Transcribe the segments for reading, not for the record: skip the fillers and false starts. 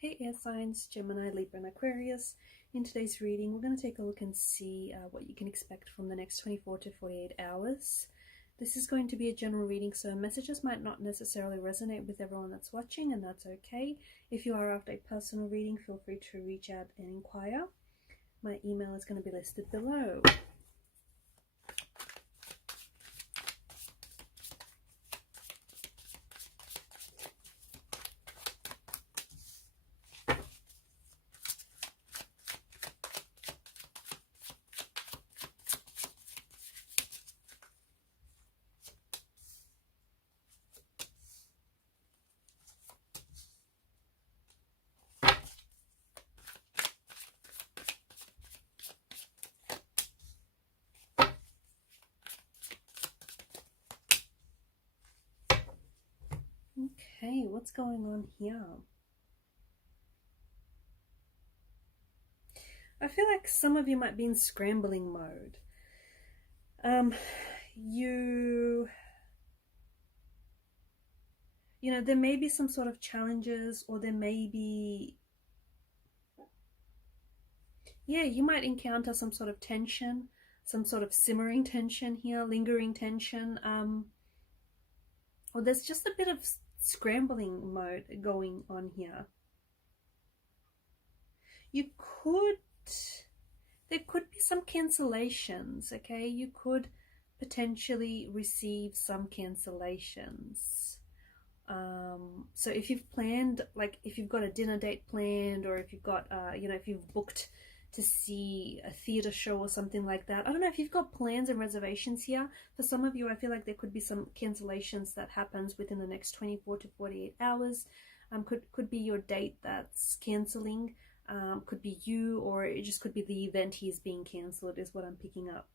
Hey air signs, Gemini, Libra and Aquarius. In today's reading, we're going to take a look and see what you can expect from the next 24 to 48 hours. This is going to be a general reading, so messages might not necessarily resonate with everyone that's watching, and that's okay. If you are after a personal reading, feel free to reach out and inquire. My email is going to be listed below. Okay, what's going on here? I feel like some of you might be in scrambling mode. You know, there may be some sort of challenges, or there may be, you might encounter some sort of tension, some sort of simmering tension here, lingering tension, or there's just a bit of scrambling mode going on here. There could be some cancellations, okay? You could potentially receive some cancellations. So if you've planned, like if you've got a dinner date planned, or if you've got, if you've booked to see a theater show or something like that. I don't know if you've got plans and reservations here. For some of you, I feel like there could be some cancellations that happens within the next 24 to 48 hours. Could be your date that's cancelling. Could be you, or it just could be the event is being cancelled is what I'm picking up.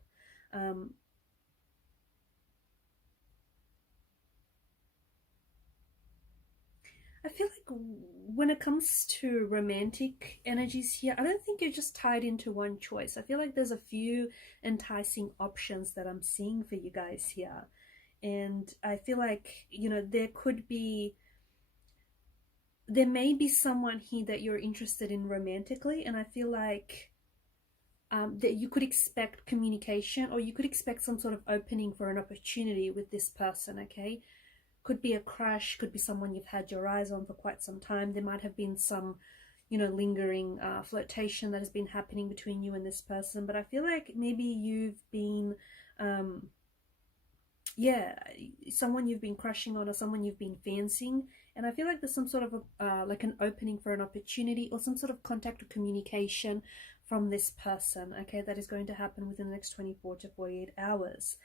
I feel like when it comes to romantic energies here, I don't think you're just tied into one choice. I feel like there's a few enticing options that I'm seeing for you guys here. And I feel like, you know, there may be someone here that you're interested in romantically, and I feel like that you could expect communication, or you could expect some sort of opening for an opportunity with this person, okay? Could be a crush, could be someone you've had your eyes on for quite some time. There might have been some, you know, lingering flirtation that has been happening between you and this person. But I feel like maybe you've been, someone you've been crushing on, or someone you've been fancying. And I feel like there's some sort of like an opening for an opportunity, or some sort of contact or communication from this person, okay, that is going to happen within the next 24 to 48 hours.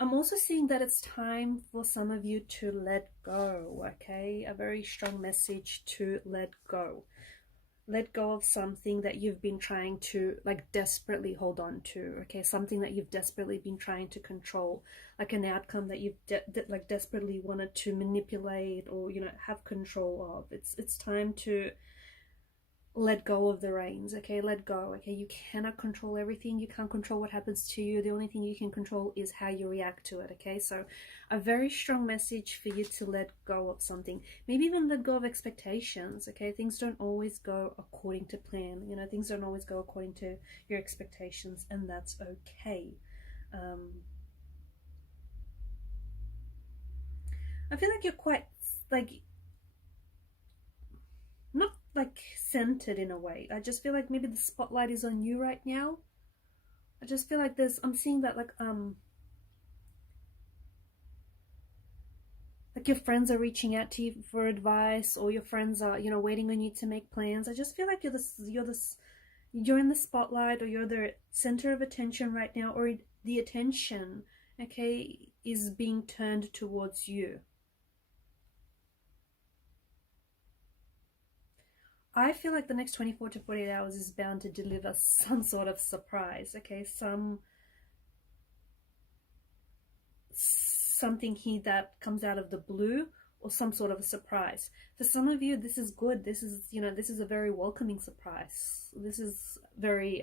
I'm also seeing that it's time for some of you to let go, okay? A very strong message to let go. Let go of something that you've been trying to, like, desperately hold on to, okay? Something that you've desperately been trying to control, like an outcome that you've desperately wanted to manipulate, or, you know, have control of. It's time to let go of the reins, okay? Let go, okay? You cannot control everything. You can't control what happens to you. The only thing you can control is how you react to it, okay? So a very strong message for you to let go of something. Maybe even let go of expectations, okay? Things don't always go according to plan. You know, things don't always go according to your expectations, and that's okay. I feel like you're quite, like, not like centered in a way. I just feel like maybe the spotlight is on you right now. I just feel like I'm seeing that like your friends are reaching out to you for advice, or your friends are, you know, waiting on you to make plans. I just feel like you're in the spotlight, or you're the center of attention right now, or the attention, okay, is being turned towards you. I feel like the next 24 to 48 hours is bound to deliver some sort of surprise, okay? Something here that comes out of the blue, or some sort of a surprise. For some of you, this is good. This is, you know, this is a very welcoming surprise. This is very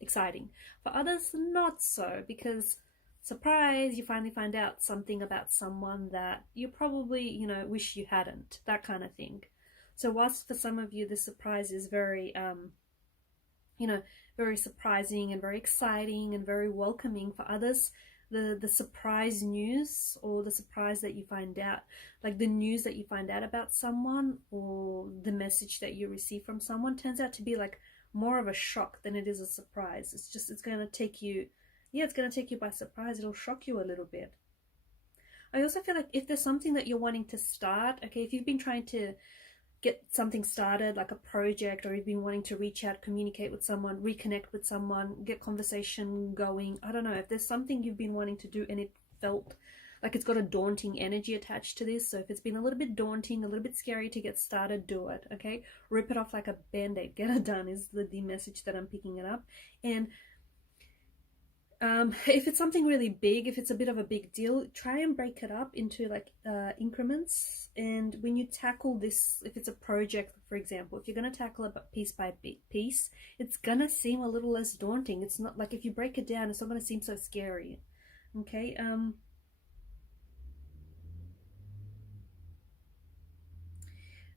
exciting. For others, not so, because surprise, you finally find out something about someone that you probably, you know, wish you hadn't, that kind of thing. So whilst for some of you this surprise is very you know, very surprising and very exciting and very welcoming, for others the surprise news, or the surprise that you find out, like the news that you find out about someone, or the message that you receive from someone, turns out to be like more of a shock than it is a surprise. It's going to take you, yeah, it's going to take you by surprise. It'll shock you a little bit. I also feel like if there's something that you're wanting to start, okay, if you've been trying to get something started, like a project, or you've been wanting to reach out, communicate with someone, reconnect with someone, get conversation going, I don't know, if there's something you've been wanting to do and it felt like it's got a daunting energy attached to this, so if it's been a little bit daunting, a little bit scary to get started, do it, okay? Rip it off like a band-aid, get it done is the message that I'm picking it up. And if it's something really big, if it's a bit of a big deal, try and break it up into like increments. And when you tackle this, if it's a project, for example, if you're going to tackle it piece by piece, it's going to seem a little less daunting. It's not like, if you break it down, it's not going to seem so scary. Okay.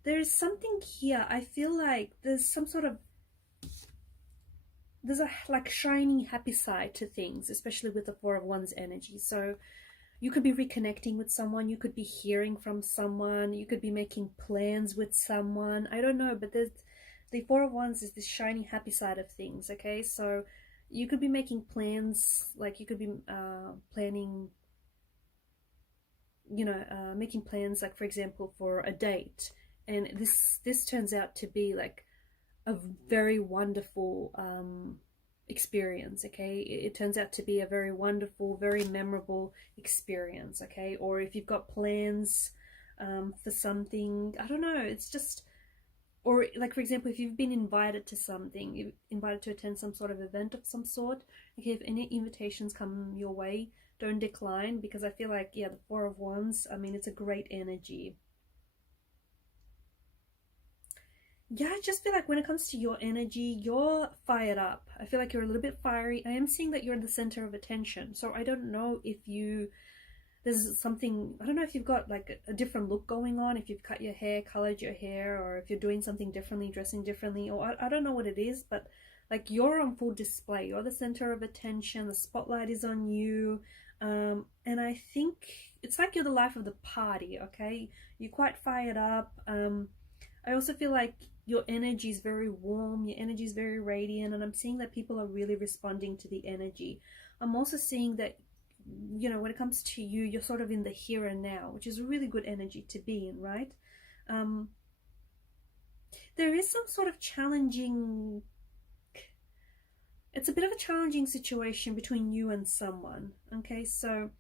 There's something here. I feel like there's some sort of, there's a like shiny happy side to things, especially with the Four of Wands energy. So you could be reconnecting with someone, you could be hearing from someone, you could be making plans with someone, I don't know, but there's the Four of Wands is this shiny happy side of things. Okay, so you could be making plans, like you could be planning, you know, making plans, like for example for a date, and this turns out to be like a very wonderful experience. Okay, it turns out to be a very wonderful, very memorable experience. Okay, or if you've got plans for something, I don't know, it's just, or like for example, if you've been invited to something, you're invited to attend some sort of event of some sort, okay, if any invitations come your way, don't decline, because I feel like, yeah, the Four of Wands, I mean, it's a great energy. Yeah, I just feel like when it comes to your energy, you're fired up. I feel like you're a little bit fiery. I am seeing that you're in the center of attention. So I don't know if there's something, I don't know if you've got like a different look going on, if you've cut your hair, colored your hair, or if you're doing something differently, dressing differently, or I don't know what it is, but like you're on full display. You're the center of attention. The spotlight is on you. And I think it's like you're the life of the party, okay? You're quite fired up. I also feel like your energy is very warm, your energy is very radiant, and I'm seeing that people are really responding to the energy. I'm also seeing that, you know, when it comes to you, you're sort of in the here and now, which is a really good energy to be in, right? There is some sort of challenging, it's a bit of a challenging situation between you and someone, okay? So,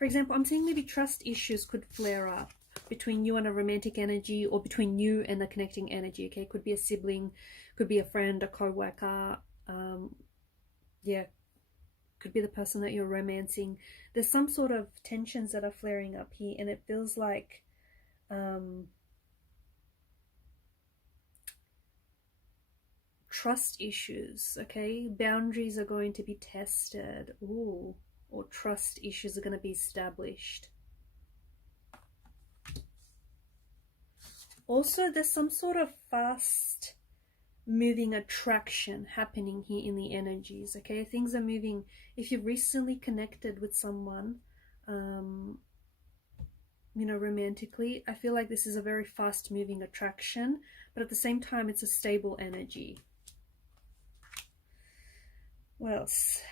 for example, I'm seeing maybe trust issues could flare up between you and a romantic energy, or between you and a connecting energy. Okay, could be a sibling, could be a friend, a co-worker, yeah, could be the person that you're romancing. There's some sort of tensions that are flaring up here, and it feels like trust issues. Okay, boundaries are going to be tested. Ooh, or trust issues are going to be established. Also, there's some sort of fast moving attraction happening here in the energies. Okay, things are moving. If you've recently connected with someone, you know, romantically, I feel like this is a very fast moving attraction, but at the same time it's a stable energy. What else?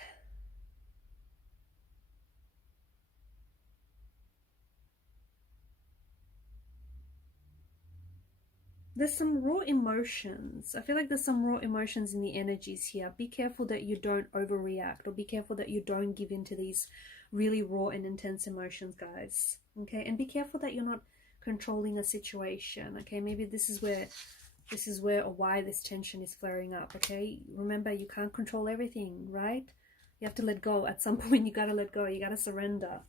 There's some raw emotions. I feel like there's some raw emotions in the energies here. Be careful that you don't overreact, or be careful that you don't give in to these really raw and intense emotions, guys. Okay, and be careful that you're not controlling a situation. Okay, maybe this is where or why this tension is flaring up. Okay, remember, you can't control everything, right? You have to let go. At some point you gotta let go, you gotta surrender.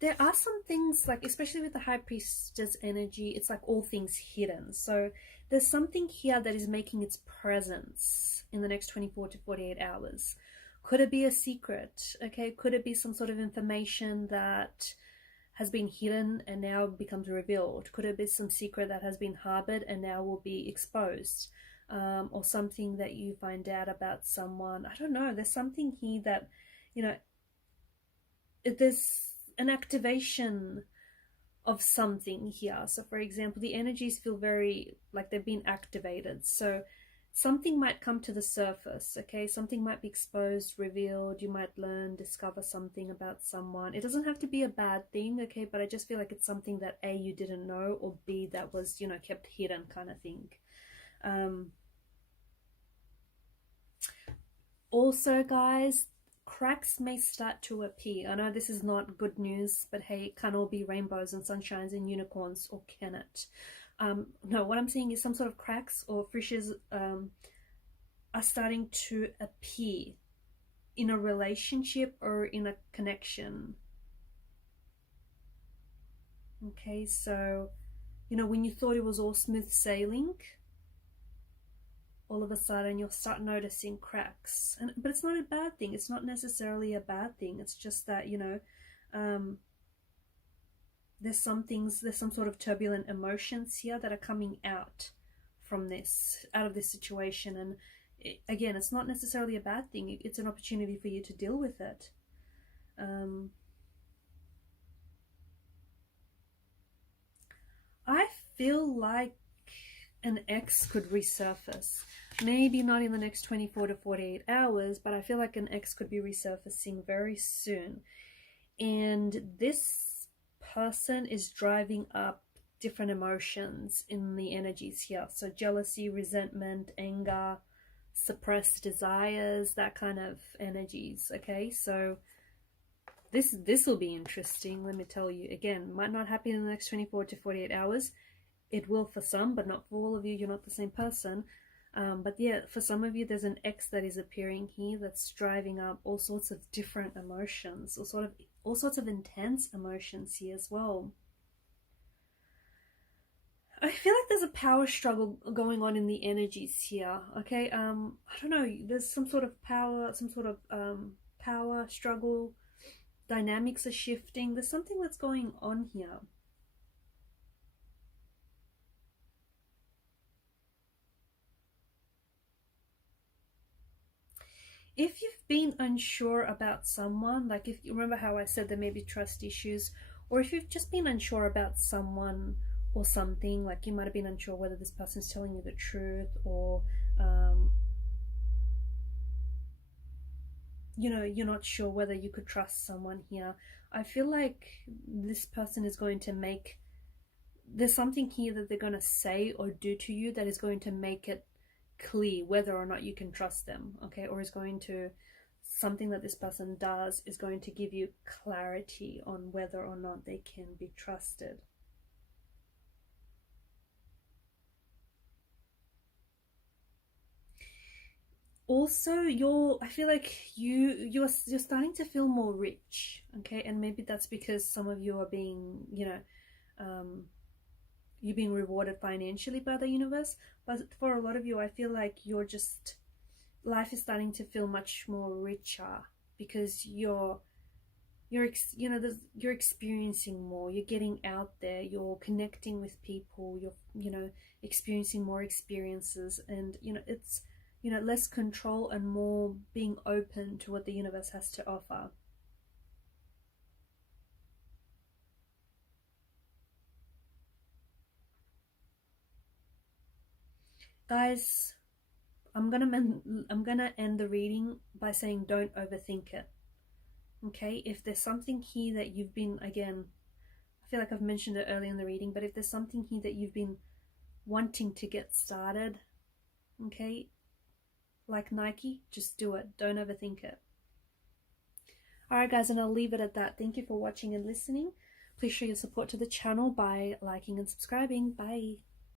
There are some things, like especially with the High Priestess energy, it's like all things hidden. So there's something here that is making its presence in the next 24 to 48 hours. Could it be a secret? Okay, could it be some sort of information that has been hidden and now becomes revealed? Could it be some secret that has been harbored and now will be exposed? Or something that you find out about someone. I don't know. There's something here that, you know, there's an activation of something here. So for example, the energies feel very like they've been activated. So something might come to the surface, okay? Something might be exposed, revealed. You might learn, discover something about someone. It doesn't have to be a bad thing, okay? But I just feel like it's something that A, you didn't know, or B, that was, you know, kept hidden kind of thing. Also, guys, cracks may start to appear. I know this is not good news, but hey, it can't all be rainbows and sunshines and unicorns, or can it? No, what I'm saying is some sort of cracks or fissures are starting to appear in a relationship or in a connection. Okay, so, you know, when you thought it was all smooth sailing, all of a sudden you'll start noticing cracks. But it's not a bad thing. It's not necessarily a bad thing. It's just that, you know, there's some sort of turbulent emotions here that are coming out from this, out of this situation. And again, it's not necessarily a bad thing. It's an opportunity for you to deal with it. I feel like an ex could resurface. Maybe not in the next 24 to 48 hours, but I feel like an ex could be resurfacing very soon. And this person is driving up different emotions in the energies here. So jealousy, resentment, anger, suppressed desires, that kind of energies, okay? So this will be interesting, let me tell you. Again, might not happen in the next 24 to 48 hours. It will for some, but not for all of you. You're not the same person. But yeah, for some of you, there's an ex that is appearing here that's driving up all sorts of different emotions, all sorts of intense emotions here as well. I feel like there's a power struggle going on in the energies here. Okay, I don't know. There's some sort of power, power struggle. Dynamics are shifting. There's something that's going on here. If you've been unsure about someone, like if you remember how I said there may be trust issues, or if you've just been unsure about someone or something, like you might have been unsure whether this person's telling you the truth, or you know, you're not sure whether you could trust someone here. I feel like this person is going to make, there's something here that they're going to say or do to you that is going to make it clear whether or not you can trust them, okay? Or is going to, something that this person does is going to give you clarity on whether or not they can be trusted. Also, I feel like you're starting to feel more rich, okay? And maybe that's because some of you are being, you know, you're being rewarded financially by the universe. But for a lot of you, I feel like life is starting to feel much more richer because you're experiencing more, you're getting out there, you're connecting with people, you're experiencing more experiences, and it's less control and more being open to what the universe has to offer. Guys, I'm gonna end the reading by saying don't overthink it. Okay, if there's something here that you've been, again, I feel like I've mentioned it early in the reading, but if there's something here that you've been wanting to get started, okay, like Nike, just do it. Don't overthink it. Alright guys, and I'll leave it at that. Thank you for watching and listening. Please show your support to the channel by liking and subscribing. Bye.